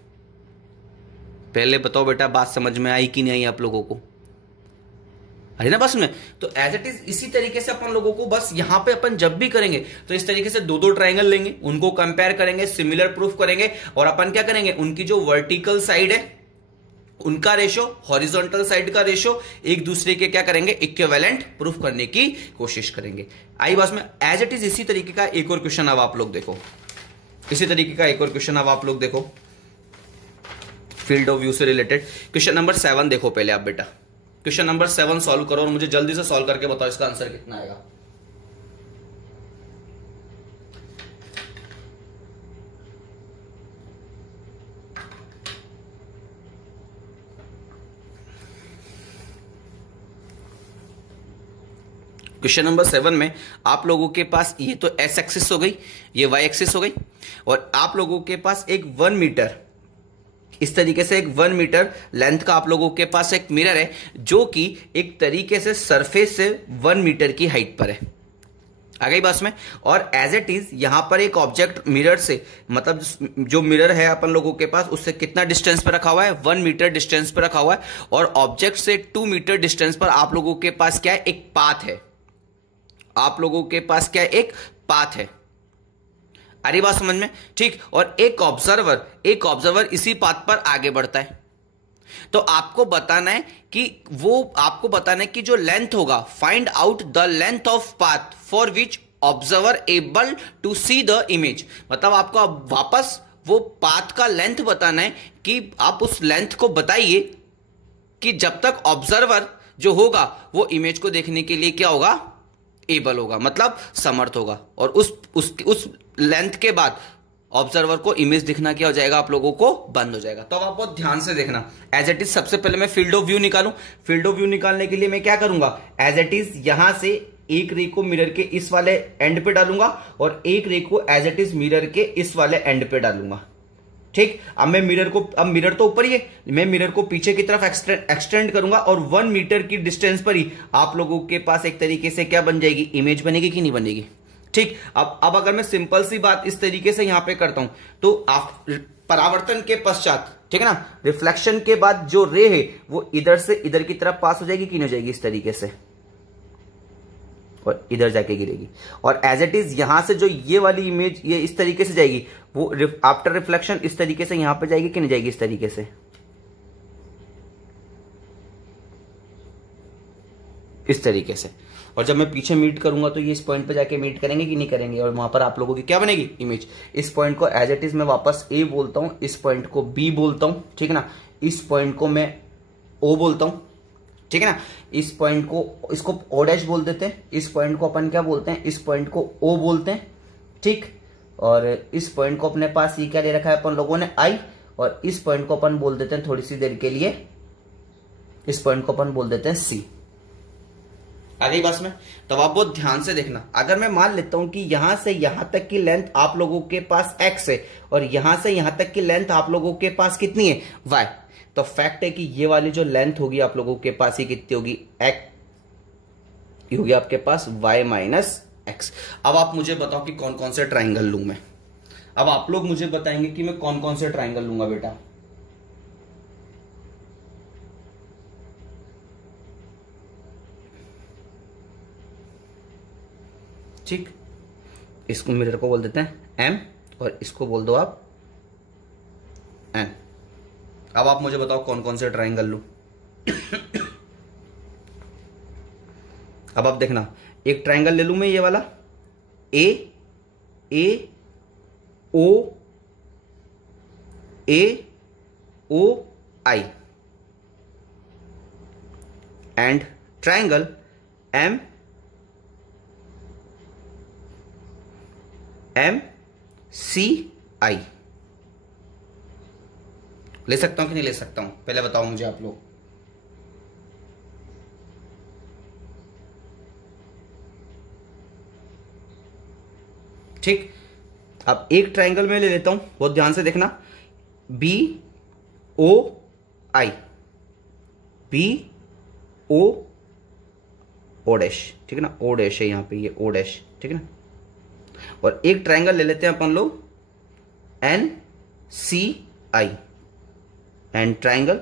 पहले बताओ बेटा बात समझ में आई कि नहीं आई आप लोगों को, अरे ना बस में। तो एज इट इज इसी तरीके से अपन लोगों को बस यहां पे अपन जब भी करेंगे तो इस तरीके से दो ट्रायंगल लेंगे, उनको कंपेयर करेंगे, सिमिलर प्रूफ करेंगे, और अपन क्या करेंगे, उनकी जो वर्टिकल साइड है उनका रेशो, हॉरिजॉन्टल साइड का रेशो एक दूसरे के क्या करेंगे, इक्विवेलेंट प्रूफ करने की कोशिश करेंगे। आई बात में। एज इट इज इसी तरीके का एक और क्वेश्चन अब आप लोग देखो, इसी तरीके का एक और क्वेश्चन अब आप लोग देखो, फील्ड ऑफ व्यू से रिलेटेड क्वेश्चन नंबर 7 देखो पहले आप बेटा। क्वेश्चन नंबर 7 सॉल्व करो और मुझे जल्दी से सॉल्व करके बताओ इसका आंसर कितना आएगा। क्वेश्चन नंबर 7 में आप लोगों के पास ये तो S एक्सिस हो गई, ये Y एक्सिस हो गई, और आप लोगों के पास एक 1 मीटर, इस तरीके से एक 1 मीटर लेंथ का आप लोगों के पास एक मिरर है जो कि एक तरीके से सरफेस से 1 मीटर की हाइट पर है। आ गई बात में। और एज इट इज यहां पर एक ऑब्जेक्ट मिरर से, मतलब जो मिरर है अपन लोगों के पास उससे कितना डिस्टेंस पर रखा हुआ है, 1 मीटर डिस्टेंस पर रखा हुआ है, और ऑब्जेक्ट से 2 मीटर डिस्टेंस पर आप लोगों के पास क्या है, एक पाथ है। आप लोगों के पास क्या है, एक पाथ है। अरे बात समझ में, ठीक। और एक ऑब्जर्वर इसी पाथ पर आगे बढ़ता है। तो आपको बताना है कि जो लेंथ होगा, find out the length of path for which observer able to see the image. मतलब आपको अब वापस वो पाथ का लेंथ बताना है कि आप उस लेंथ को बताइए कि जब तक ऑब्जर्वर जो होगा वो इमेज को देखने के लिए क्या होगा, एबल होगा, मतलब समर्थ होगा। और उस लेंथ के बाद ऑब्जर्वर को इमेज दिखना क्या हो जाएगा, आप लोगों को बंद हो जाएगा। तो अब आप बहुत ध्यान से देखना। एज इट इज सबसे पहले मैं फील्ड ऑफ व्यू निकालूं। फील्ड ऑफ व्यू निकालने के लिए मैं क्या करूंगा, एज इट इज यहां से एक रे को मिरर के इस वाले एंड पे डालूंगा और एक रे को एज इट इज मिरर के इस वाले एंड पे डालूंगा। ठीक, अब मैं मिरर तो ऊपर ही है, मैं मिरर को पीछे की तरफ एक्सटेंड करूंगा और 1 मीटर की डिस्टेंस पर ही आप लोगों के पास एक तरीके से क्या बन जाएगी, इमेज बनेगी कि नहीं बनेगी। ठीक, अब अगर मैं सिंपल सी बात इस तरीके से यहां पे करता हूं तो आप परावर्तन के पश्चात, ठीक है ना, रिफ्लेक्शन के बाद जो रे है वो इधर से इधर की तरफ पास हो जाएगी कि नहीं हो जाएगी, इस तरीके से, और इधर जाके गिरेगी। और एज इट इज यहां से जो ये वाली इमेज ये इस तरीके से जाएगी, वो आफ्टर रिफ्लेक्शन इस तरीके से यहां पे जाएगी कि नहीं जाएगी, इस तरीके से, इस तरीके से। और जब मैं पीछे मीट करूंगा तो ये इस पॉइंट पे जाके मीट करेंगे कि नहीं करेंगे, और वहां पर आप लोगों की क्या बनेगी, इमेज। इस पॉइंट को एज इट इज मैं वापस ए बोलता हूं, इस पॉइंट को बी बोलता हूं, ठीक है ना, इस पॉइंट को मैं ओ बोलता हूं, ठीक है ना, इस पॉइंट को, इसको ओ डैश बोल देते हैं, इस पॉइंट को अपन क्या बोलते हैं, इस पॉइंट को ओ बोलते हैं। ठीक, और इस पॉइंट को अपने पास ये क्या ले रखा है अपन लोगों ने, आई, और इस पॉइंट को अपन बोल देते हैं थोड़ी सी देर के लिए, इस पॉइंट को अपन बोल देते हैं सी। आ गई बस में। तो आप बहुत ध्यान से देखना। अगर मैं मान लेता हूं कि यहां से यहां तक की लेंथ आप लोगों के पास x है और यहां से यहां तक की लेंथ आप लोगों के पास कितनी है, y, तो फैक्ट है कि ये वाली जो लेंथ होगी आप लोगों के पास, ये कितनी होगी, x, ये होगी आपके पास y माइनस x। अब आप मुझे बताओ कि कौन कौन से ट्राइंगल लूं मैं। अब आप लोग मुझे बताएंगे कि मैं कौन कौन से ट्राइंगल लूंगा बेटा। ठीक, इसको मिरर को बोल देते हैं m और इसको बोल दो आप n। अब आप मुझे बताओ कौन कौन से ट्राइंगल लूं। अब आप देखना, एक ट्राइंगल ले लूं मैं ये वाला, ए ओ आई, एंड ट्राइंगल एम सी आई। ले सकता हूं कि नहीं ले सकता हूं, पहले बताओ मुझे आप लोग। ठीक, अब एक ट्राइंगल में ले लेता हूं, बहुत ध्यान से देखना, बी ओ आई, बी ओ डैश, ठीक है ना, ओ डैश है यहां पे, ये ओ डैश, ठीक है ना। और एक ट्राइंगल ले लेते हैं अपन लोग N C I, and triangle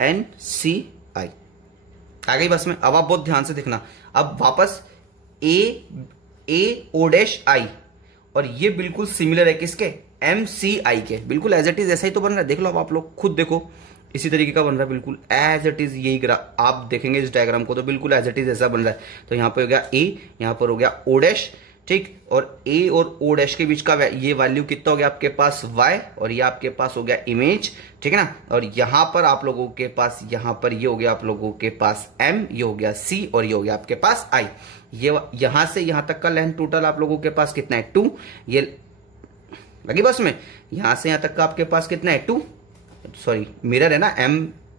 N C I. आ गई बस में। अब आप बहुत ध्यान से देखना। अब वापस ए ओ डैश आई, और ये बिल्कुल सिमिलर है किसके, एम सी आई के, बिल्कुल एज इट इज ऐसा ही तो बन रहा है। देख लो अब आप लोग खुद देखो, इसी तरीके का बन रहा है, बिल्कुल एज इट इज। यही आप देखेंगे इस डायग्राम को तो बिल्कुल एज इट इज ऐसा बन रहा है। तो यहां पर हो गया ए, यहां पर हो गया ओ डैश, ठीक, और ए और ओ डैश के बीच का ये वैल्यू कितना हो गया आपके पास y, और ये आपके पास हो गया इमेज, ठीक है ना। और यहां पर आप लोगों के पास, यहां पर ये हो गया आप लोगों के पास m, ये हो गया c, और ये हो गया आपके पास i। ये यहां से यहां तक का लेंथ टोटल आप लोगों के पास कितना है, 2। ये लगी बस में। यहां से यहां तक का आपके पास कितना है, 2, सॉरी मिरर है ना,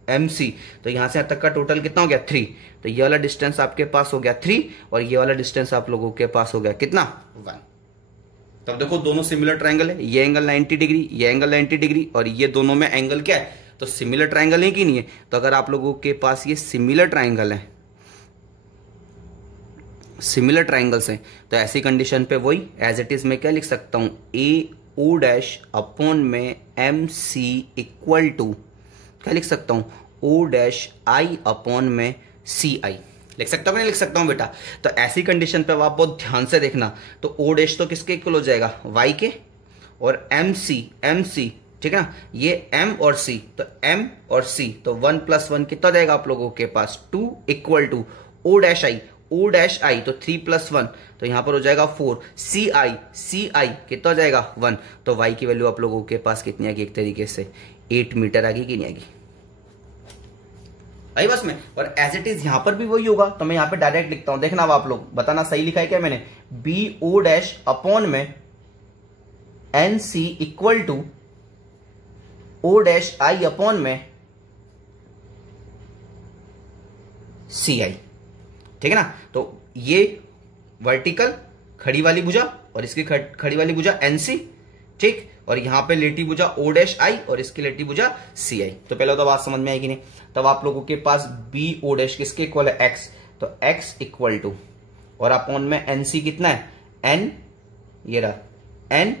एम सी, तो यहां से यहां तक का टोटल कितना हो गया, 3। तो ये वाला डिस्टेंस आपके पास हो गया 3, और ये वाला डिस्टेंस आप लोगों के पास हो गया कितना, 1। तब देखो दोनों सिमिलर ट्राइंगल है, ये एंगल 90 डिग्री, ये एंगल 90 डिग्री, और ये दोनों में एंगल क्या है, तो सिमिलर ट्राइंगल है कि नहीं है। तो अगर आप लोगों के पास ये सिमिलर ट्राइंगल है, सिमिलर ट्राइंगल्स हैं, तो ऐसी कंडीशन पे वही एज इट इज मैं क्या लिख सकता हूं, ए ओ डैश अपॉन में एम सी इक्वल टू क्या लिख सकता हूं, ओ डैश आई अपॉन में सी आई। लिख सकता हूं नहीं लिख सकता हूं बेटा। तो ऐसी कंडीशन पे आप बहुत ध्यान से देखना। तो ओ डैश तो किसके इक्वल हो जाएगा, वाई के, और एम सी, ठीक है ना, ये एम और सी, तो एम और सी, तो 1 + 1 कितना जाएगा आप लोगों के पास, 2 equal to O dash I. O dash I तो 3+1 तो यहां पर हो जाएगा 4, सी आई कितना हो जाएगा 1, तो y की वैल्यू आप लोगों के पास कितनी आएगी, एक तरीके से 8 मीटर आएगी कि नहीं आएगी, आई बस में। और एज इट इज यहां पर भी वही होगा, तो मैं यहां पे डायरेक्ट लिखता हूं, देखना अब आप लोग बताना सही लिखा है क्या मैंने, बी ओ डैश अपॉन में N C equal to O dash I upon में सी आई, ठीक है ना। तो ये वर्टिकल खड़ी वाली भुजा और इसकी खड़ी वाली भुजा एन सी, ठीक, और यहां पे लेटी भुजा ओ डैश आई और इसकी लेटी भुजा सी आई। तो पहले तो बात समझ में आएगी नहीं, तब आप लोगों के पास बी ओ डैश किसके इक्वल है, एक्स, तो एक्स इक्वल टू और अपॉन में एन सी कितना है, एन, ये रहा एन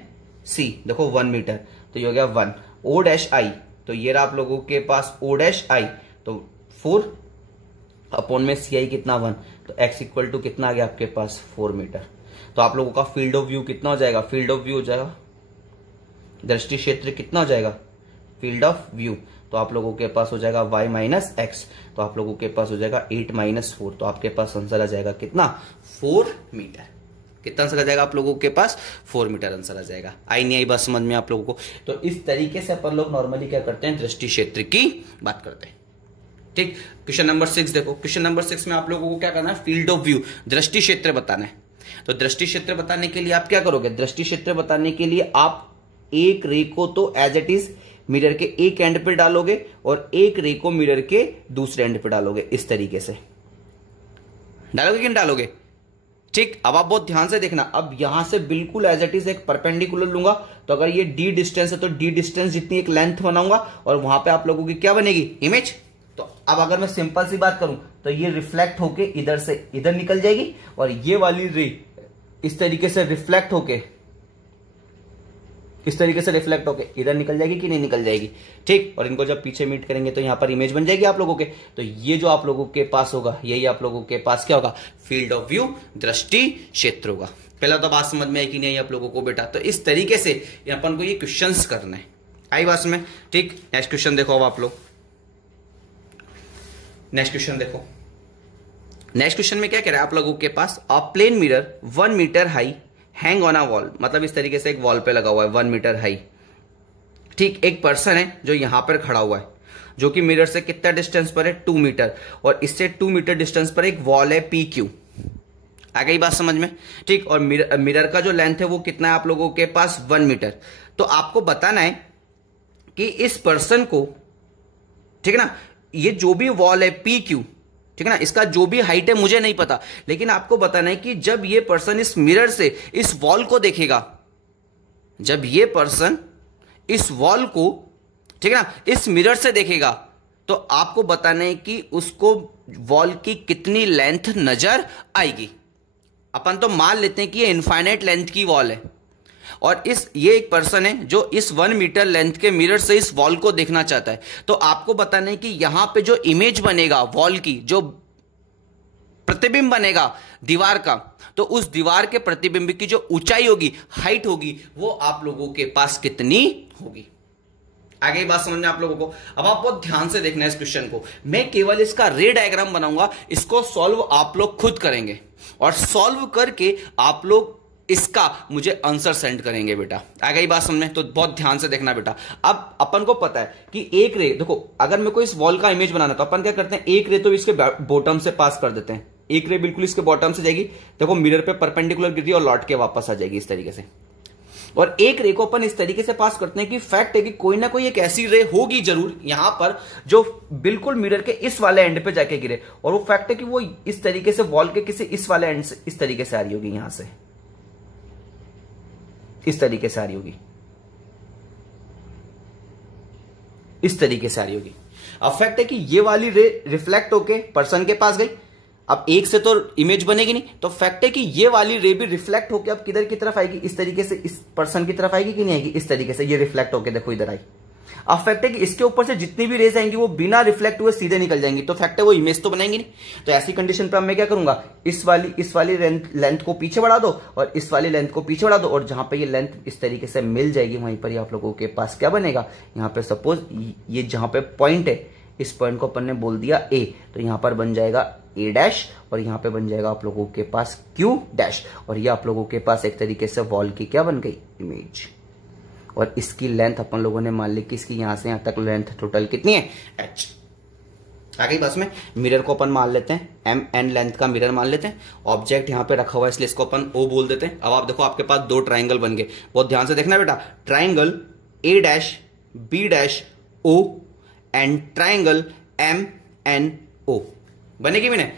सी, देखो 1 मीटर, तो ये हो गया 1, ओ डैश आई तो ये रहा आप लोगों के पास ओ डैश आई तो 4 अपॉन में सी आई कितना 1, तो एक्स इक्वल टू कितना आ गया आपके पास 4 मीटर। तो आप लोगों का फील्ड ऑफ व्यू कितना हो जाएगा, फील्ड ऑफ व्यू हो जाएगा, दृष्टि क्षेत्र कितना हो जाएगा, फील्ड ऑफ व्यू, तो आप लोगों के पास हो जाएगा y माइनस एक्स, तो आप लोगों के पास हो जाएगा 8 माइनस 4, तो आपके पास आंसर आ जाएगा कितना 4 मीटर। कितना आंसर आ जाएगा आप लोगों के पास 4 मीटर आंसर आ जाएगा। आई नहीं आई बात समझ में आप लोगों को। तो इस तरीके से अपन लोग नॉर्मली क्या करते हैं, दृष्टि क्षेत्र की बात करते हैं, ठीक। क्वेश्चन नंबर 6 देखो, क्वेश्चन नंबर 6 में आप लोगों को क्या करना है, फील्ड ऑफ व्यू, दृष्टि क्षेत्र बताना है। तो दृष्टि क्षेत्र बताने के लिए आप क्या करोगे, दृष्टि क्षेत्र बताने के लिए आप एक रे को तो एज इट इज मिरर के एक एंड पे डालोगे और एक रे को मिरर के दूसरे एंड पे डालोगे, इस तरीके से डालोगे कि नहीं डालोगे, ठीक। अब आप बहुत ध्यान से देखना, अब यहां से बिल्कुल एज इट इज एक परपेंडिकुलर लूंगा, तो अगर ये डी डिस्टेंस है तो डी डिस्टेंस जितनी एक लेंथ बनाऊंगा और वहां पे आप लोगों की क्या बनेगी, इमेज। तो अब अगर मैं सिंपल सी बात करूं तो ये रिफ्लेक्ट होके इधर से इधर निकल जाएगी और ये वाली रे इस तरीके से रिफ्लेक्ट होके इधर निकल जाएगी कि नहीं निकल जाएगी, ठीक। और इनको जब पीछे मीट करेंगे तो यहां पर इमेज बन जाएगी आप लोगों के। तो ये जो आप लोगों के पास होगा यही आप लोगों के पास क्या होगा, फील्ड ऑफ व्यू, दृष्टि क्षेत्र होगा। पहला तो बात समझ में आई कि नहीं आई आप लोगों को बेटा। तो इस तरीके से अपन को ये क्वेश्चंस करना है, आई बात में, ठीक। नेक्स्ट क्वेश्चन देखो, अब आप लोग नेक्स्ट क्वेश्चन देखो। नेक्स्ट क्वेश्चन में क्या कह रहा है आप लोगों के पास, a plane mirror 1 metre high hang on a wall, मतलब इस तरीके से एक वॉल पे लगा हुआ है 1 मीटर हाई, ठीक। एक पर्सन है जो यहां पर खड़ा हुआ है, जो कि मिरर से कितना डिस्टेंस पर है, 2 मीटर, और इससे 2 मीटर डिस्टेंस पर एक वॉल है पी क्यू। आ गई बात समझ में, ठीक। और मिरर का जो लेंथ है वो कितना है आप लोगों के पास 1 मीटर। तो आपको बताना है कि इस पर्सन को, ठीक है ना, ये जो भी वॉल है पी क्यू, ठीक है ना, इसका जो भी हाइट है मुझे नहीं पता, लेकिन आपको बताना है कि जब ये पर्सन इस मिरर से इस वॉल को देखेगा, जब ये पर्सन इस वॉल को, ठीक है ना, इस मिरर से देखेगा, तो आपको बताना है कि उसको वॉल की कितनी लेंथ नजर आएगी। अपन तो मान लेते हैं कि ये इनफाइनाइट लेंथ की वॉल है और ये एक पर्सन है जो इस 1 मीटर लेंथ के मिरर से इस वॉल को देखना चाहता है। तो आपको बताना है कि यहां पे जो इमेज बनेगा वॉल की, जो प्रतिबिंब बनेगा दीवार का, तो उस दीवार के प्रतिबिंब की जो ऊंचाई होगी, हाइट होगी, वो आप लोगों के पास कितनी होगी। आगे ही बात समझ में आप लोगों को। अब आप बहुत ध्यान से देखना है इस क्वेश्चन को, मैं केवल इसका रे डायग्राम बनाऊंगा, इसको सॉल्व आप लोग खुद करेंगे और सॉल्व करके आप लोग इसका मुझे आंसर सेंड करेंगे बेटा। आ गई बात समझ में, तो बहुत ध्यान से देखना बेटा। अब अपन को पता है कि एक रे, देखो अगर मेरे को इस वॉल का इमेज बनाना तो अपन क्या करते हैं, एक रे तो इसके बॉटम से पास कर देते हैं, एक रे बिल्कुल इसके बॉटम से जाएगी, देखो मिरर पे परपेंडिकुलर गिर रही है और लौट के वापस आ जाएगी इस तरीके से। और एक रे को अपन इस तरीके से पास करते हैं कि फैक्ट है कि कोई ना कोई एक ऐसी रे होगी जरूर यहां पर जो बिल्कुल मिरर के इस वाले एंड पे जाके गिरे, और वो फैक्ट है कि वो इस तरीके से वॉल के किसी इस वाले एंड से इस तरीके से आ रही होगी, यहां से इस तरीके से आ रही होगी, इस तरीके से आ रही होगी। अब फैक्ट है कि ये वाली रे रिफ्लेक्ट होके पर्सन के पास गई, अब एक से तो इमेज बनेगी नहीं, तो फैक्ट है कि ये वाली रे भी रिफ्लेक्ट होके अब किधर की तरफ आएगी, इस तरीके से इस पर्सन की तरफ आएगी कि नहीं आएगी, इस तरीके से ये रिफ्लेक्ट होके देखो इधर आई। अब फैक्ट है कि इसके ऊपर से जितनी भी रेज आएंगी वो बिना रिफ्लेक्ट हुए सीधे निकल जाएंगी, तो फैक्ट है वो इमेज तो बनाएंगी नहीं। तो ऐसी कंडीशन पर मैं क्या करूंगा, इस वाली लेंथ को पीछे बढ़ा दो और इस वाली लेंथ को पीछे बढ़ा दो, और जहां पे ये लेंथ इस तरीके से मिल जाएगी वहीं पर ही आप लोगों के पास क्या बनेगा, यहाँ पे सपोज ये जहां पे पॉइंट है इस पॉइंट को अपन ने बोल दिया ए, तो यहां पर बन जाएगा ए डैश और यहां पे बन जाएगा आप लोगों के पास क्यू डैश, और ये आप लोगों के पास एक तरीके से वॉल की क्या बन गई, इमेज। और इसकी लेंथ अपन लोगों ने मान ली कि इसकी यहां से यहां तक लेंथ टोटल कितनी है, एच। आ गई बस में। मिरर को अपन मान लेते हैं एम एन लेंथ का मिरर मान लेते हैं। ऑब्जेक्ट यहां पे रखा हुआ है इसलिए इसको अपन ओ बोल देते हैं। अब आप देखो आपके पास दो ट्राइंगल बन गए, बहुत ध्यान से देखना बेटा। Triangle A dash B dash O and triangle M N O बनेगी भी नहीं।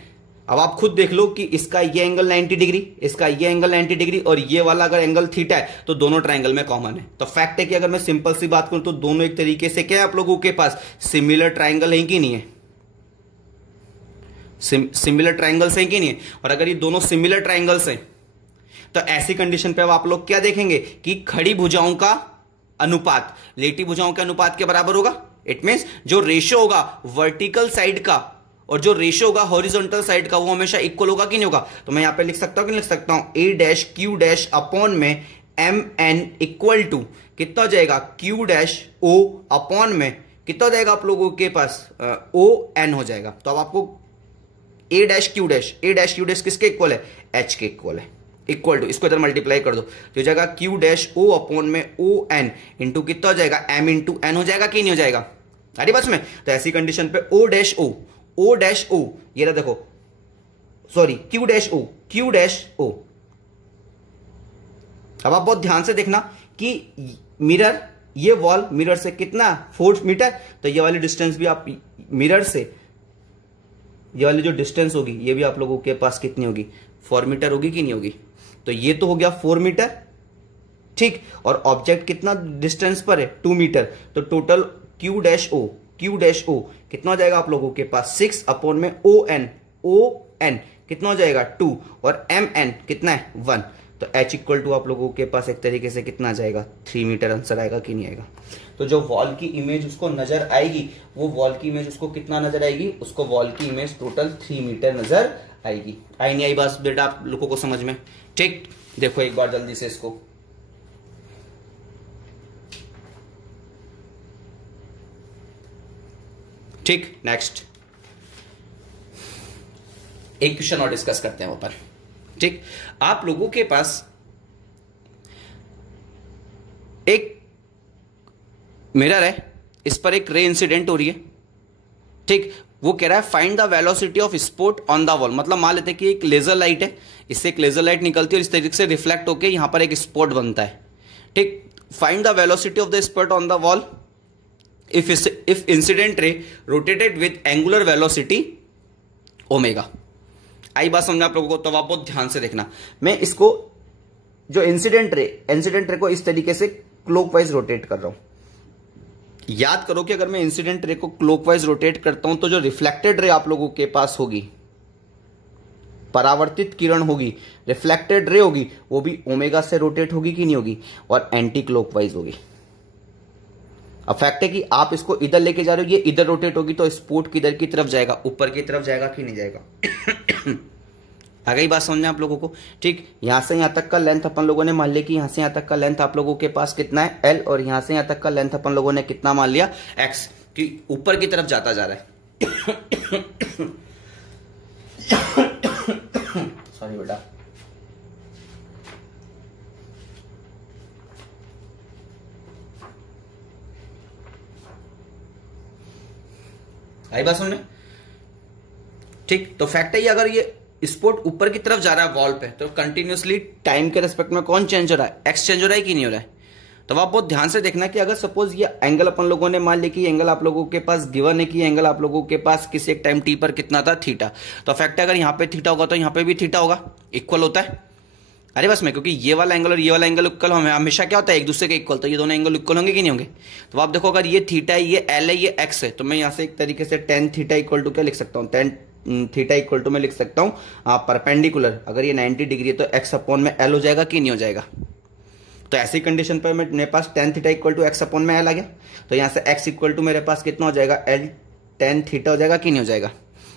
अब आप खुद देख लो कि इसका ये एंगल 90 डिग्री, इसका ये एंगल 90 डिग्री और ये वाला अगर एंगल थीटा है तो दोनों ट्राइंगल में कॉमन है। तो फैक्ट है कि अगर मैं सिंपल सी बात करूं तो दोनों एक तरीके से क्या है आप लोगों के पास, सिमिलर ट्राइंगल है कि नहीं है, सिमिलर ट्राइंगल्स हैं कि नहीं है। और अगर ये दोनों सिमिलर ट्राइंगल्स हैं तो ऐसी कंडीशन पे अब आप लोग क्या देखेंगे कि खड़ी भुजाओं का अनुपात लेटी भुजाओं के अनुपात के बराबर होगा। इट मींस जो रेशियो होगा वर्टिकल साइड का और जो रेशियो होगा हॉरिजॉन्टल साइड का वो हमेशा इक्वल होगा कि नहीं होगा। तो मैं यहां पे लिख सकता हूं कि नहीं लिख सकता हूं, ए डैश क्यू डैश अपॉन में एम एन इक्वल टू कितना हो जाएगा, क्यू डैश ओ अपॉन में कितना हो जाएगा आप लोगों के पास, ओ एन हो जाएगा। तो अब आपको ए डैश क्यू डैश किसके इक्वल है, एच के इक्वल है। इक्वल टू इसको इधर मल्टीप्लाई कर दो तो हो जाएगा क्यू डैश ओ अपॉन में ओ एन इंटू कितना हो जाएगा, एम इंटू एन हो जाएगा कि नहीं हो जाएगा। अरे बस में तो ऐसी कंडीशन पे ओ डैश ओ ये रहा देखो, सॉरी क्यू डैश ओ। अब आप बहुत ध्यान से देखना कि मिरर, ये वॉल मिरर से कितना 4 मीटर, तो ये वाली डिस्टेंस भी आप मिरर से, ये वाली जो डिस्टेंस होगी ये भी आप लोगों के पास कितनी होगी, 4 मीटर होगी कि नहीं होगी। तो ये तो हो गया 4 मीटर, ठीक। और ऑब्जेक्ट कितना डिस्टेंस पर है, 2 मीटर। तो टोटल क्यू डैश ओ कितना हो जाएगा आप लोगों के पास, 6 अपॉन में ओ एन कितना हो जाएगा 2 और एम एन कितना है 1। तो एच इक्वल टू आप लोगों के पास एक तरीके से कितना आ जाएगा, 3 मीटर आंसर आएगा कि नहीं आएगा। तो जो वॉल की इमेज उसको नजर आएगी, वो वॉल की इमेज उसको कितना नजर आएगी, उसको वॉल की इमेज टोटल 3 मीटर नजर आएगी। आई नहीं आई बात बेटा आप लोगों को समझ में, ठीक। देखो एक बार जल्दी से इसको, ठीक। नेक्स्ट एक क्वेश्चन और डिस्कस करते हैं ऊपर, ठीक। आप लोगों के पास एक मिरर है, इस पर एक रे इंसिडेंट हो रही है, ठीक। वो कह रहा है find the velocity of spot on the wall. मतलब मान लेते हैं कि एक लेजर लाइट है, इससे एक लेजर लाइट निकलती है और इस तरीके से रिफ्लेक्ट होकर यहां पर एक स्पॉट बनता है, ठीक। Find the velocity of the spot on the wall if incident ray rotated with angular velocity omega. आई बात समझ आप लोगों को, तो आप बहुत ध्यान से देखना। मैं इसको जो इंसिडेंट रे को इस तरीके से क्लॉकवाइज रोटेट कर रहा हूं। याद करो कि अगर मैं इंसिडेंट रे को क्लॉकवाइज रोटेट करता हूं तो जो रिफ्लेक्टेड रे आप लोगों के पास होगी, परावर्तित किरण होगी, रिफ्लेक्टेड रे होगी, वो भी ओमेगा से रोटेट होगी कि नहीं होगी, और एंटी क्लॉकवाइज होगी। अब फैक्ट है कि आप इसको इधर लेके जा रहे हो, ये इधर रोटेट होगी तो स्पॉट किधर की तरफ जाएगा, ऊपर की तरफ जाएगा कि नहीं जाएगा। आ गई बात समझ में आप लोगों को, ठीक। यहां से यहां तक का लेंथ अपन लोगों ने मान लिया कि यहां से यहां तक का लेंथ आप लोगों के पास कितना है, एल, और यहां से यहां तक का लेंथ अपन लोगों ने कितना मान लिया, एक्स, कि ऊपर की तरफ जाता जा रहा है। सॉरी बेटा। आई बात समझ में, ठीक। तो फैक्ट है ये, अगर ये स्पॉट ऊपर की तरफ जा रहा है वॉल पे, तो कंटिन्यूअसली टाइम के रेस्पेक्ट में कौन चेंज हो रहा है, एक्स चेंज हो रहा है कि नहीं हो रहा है। तो आप बहुत ध्यान से देखना कि अगर सपोज ये एंगल अपन लोगों ने मान लिया कि एंगल आप लोगों के पास गिवन है कि एंगल आप लोगों के पास किसी एक टाइम टी पर कितना था, थीटा। तो फैक्ट है अगर यहाँ पे थीटा होगा तो यहाँ पे भी थीटा होगा, इक्वल होता है। अरे बस में, क्योंकि ये वाला एंगल और ये वाला एंगल इक्वल हमेशा क्या होता है, एक दूसरे के इक्वल। तो ये दोनों एंगल इक्वल होंगे कि नहीं होंगे। तो आप देखो अगर ये थीटा है, ये एल है, ये एक्स है, तो मैं यहाँ से एक तरीके से टेन थीटा इक्वल टू क्या लिख सकता हूँ, टेन थीटा इक्वल टू मैं लिख सकता हूँ परपेंडिकुलर। अगर ये 90 डिग्री है तो एक्स अपॉन में एल हो जाएगा कि नहीं हो जाएगा। तो ऐसी कंडीशन पर मेरे पास tan theta equal to X upon में एल आ गया। तो यहाँ से एक्स इक्वल टू मेरे पास कितना हो जाएगा, एल टेन थीटा हो जाएगा कि नहीं हो जाएगा।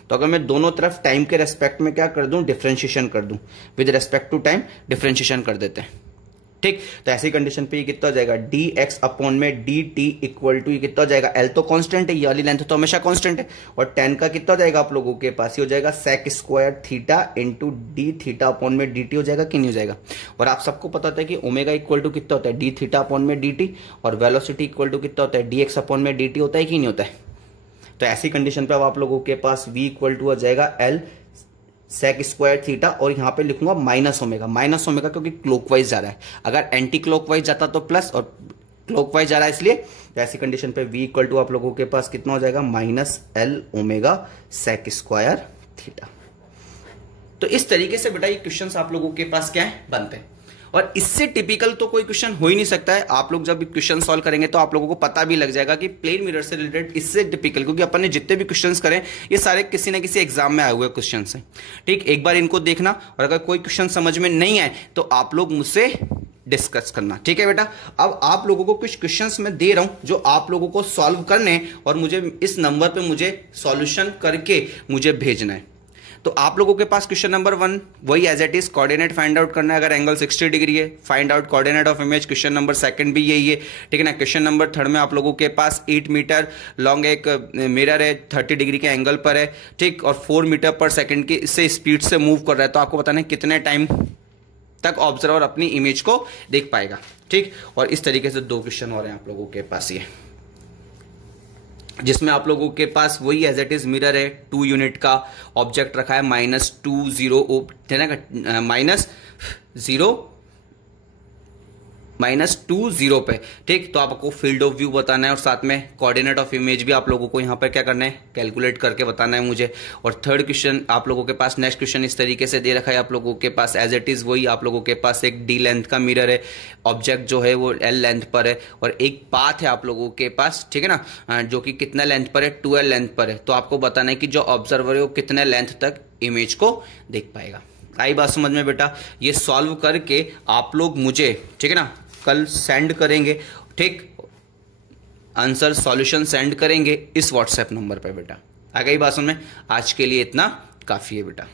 तो अगर मैं दोनों तरफ टाइम के रेस्पेक्ट में क्या कर दूं, डिफरेंशिएशन कर दूं, with respect to time differentiation कर देते हैं। ठीक। तो ऐसी कंडीशन पे ये कितना हो जाएगा, डी एक्स अपॉन में डी टी इक्वल टू ये कितना हो जाएगा, एल तो कांस्टेंट है, ये वाली लेंथ तो हमेशा कांस्टेंट है, और tan का कितना हो जाएगा आप लोगों के पास, ये हो जाएगा sec square theta into D theta upon में डी टी हो जाएगा कि नहीं हो जाएगा। और आप सबको पता होता है कि ओमेगा इक्वल टू कितना होता है, डी थीटा अपॉन में डी टी, और वेलोसिटी इक्वल टू कितना होता है, डी एक्स अपॉन में डी टी होता है कि नहीं होता है। तो ऐसी कंडीशन पे अब आप लोगों के पास v इक्वल टू हो जाएगा एल सेक स्क्वायर थीटा, और यहां पे लिखूंगा माइनस ओमेगा क्योंकि क्लॉकवाइज जा रहा है, अगर एंटी क्लॉकवाइज जाता तो प्लस, और क्लॉकवाइज जा रहा है इसलिए। तो ऐसी कंडीशन पे v इक्वल टू आप लोगों के पास कितना हो जाएगा, minus L omega sec square theta. तो इस तरीके से बेटा ये क्वेश्चंस आप लोगों के पास क्या है, बनते हैं। और इससे टिपिकल तो कोई क्वेश्चन हो ही नहीं सकता है। आप लोग जब क्वेश्चन सॉल्व करेंगे तो आप लोगों को पता भी लग जाएगा कि प्लेन मिरर से रिलेटेड इससे टिपिकल, क्योंकि अपन ने जितने भी क्वेश्चंस करें ये सारे किसी ना किसी एग्जाम में आए हुए क्वेश्चन हैं। ठीक, एक बार इनको देखना, और अगर कोई क्वेश्चन समझ में नहीं आए तो आप लोग मुझसे डिस्कस करना। ठीक है बेटा, अब आप लोगों को कुछ क्वेश्चंस मैं दे रहा हूं जो आप लोगों को सॉल्व करने, और मुझे इस नंबर पे मुझे सॉल्यूशन करके मुझे भेजना है। तो आप लोगों के पास क्वेश्चन नंबर 1 वही as it is coordinate find out करना है, अगर एंगल 60 डिग्री है find out coordinate of image. Question number 2 भी यही है, ठीक है ना। क्वेश्चन नंबर 3 में आप लोगों के पास 8 मीटर लॉन्ग एक मिरर है, 30 डिग्री के एंगल पर है, ठीक, और 4 मीटर पर सेकेंड की इससे स्पीड से मूव कर रहा है। तो आपको बताना है कितने टाइम तक ऑब्जर्वर अपनी इमेज को देख पाएगा। ठीक, और इस तरीके से 2 क्वेश्चन और हैं आप लोगों के पास ये, जिसमें आप लोगों के पास वही एज इट इज मिरर है, 2 यूनिट का ऑब्जेक्ट रखा है -20 पे। ठीक, तो आपको फील्ड ऑफ व्यू बताना है, और साथ में कोऑर्डिनेट ऑफ इमेज भी आप लोगों को यहाँ पर क्या करना है, कैलकुलेट करके बताना है मुझे। और 3rd क्वेश्चन आप लोगों के पास, नेक्स्ट क्वेश्चन इस तरीके से दे रखा है आप लोगों के पास एज इट इज वही, आप लोगों के पास एक डी लेंथ का मिरर है, ऑब्जेक्ट जो है वो एल लेंथ पर है, और एक पाथ है आप लोगों के पास, ठीक है ना, जो कि कितना लेंथ पर है, 12 लेंथ पर है। तो आपको बताना है कि जो ऑब्जर्वर है वो कितने लेंथ तक इमेज को देख पाएगा। आई बात समझ में बेटा? ये सॉल्व करके आप लोग मुझे, ठीक है ना, कल सेंड करेंगे, ठीक, आंसर सॉल्यूशन सेंड करेंगे इस व्हाट्सएप नंबर पे बेटा। आ गई बात समझ में? आज के लिए इतना काफी है बेटा।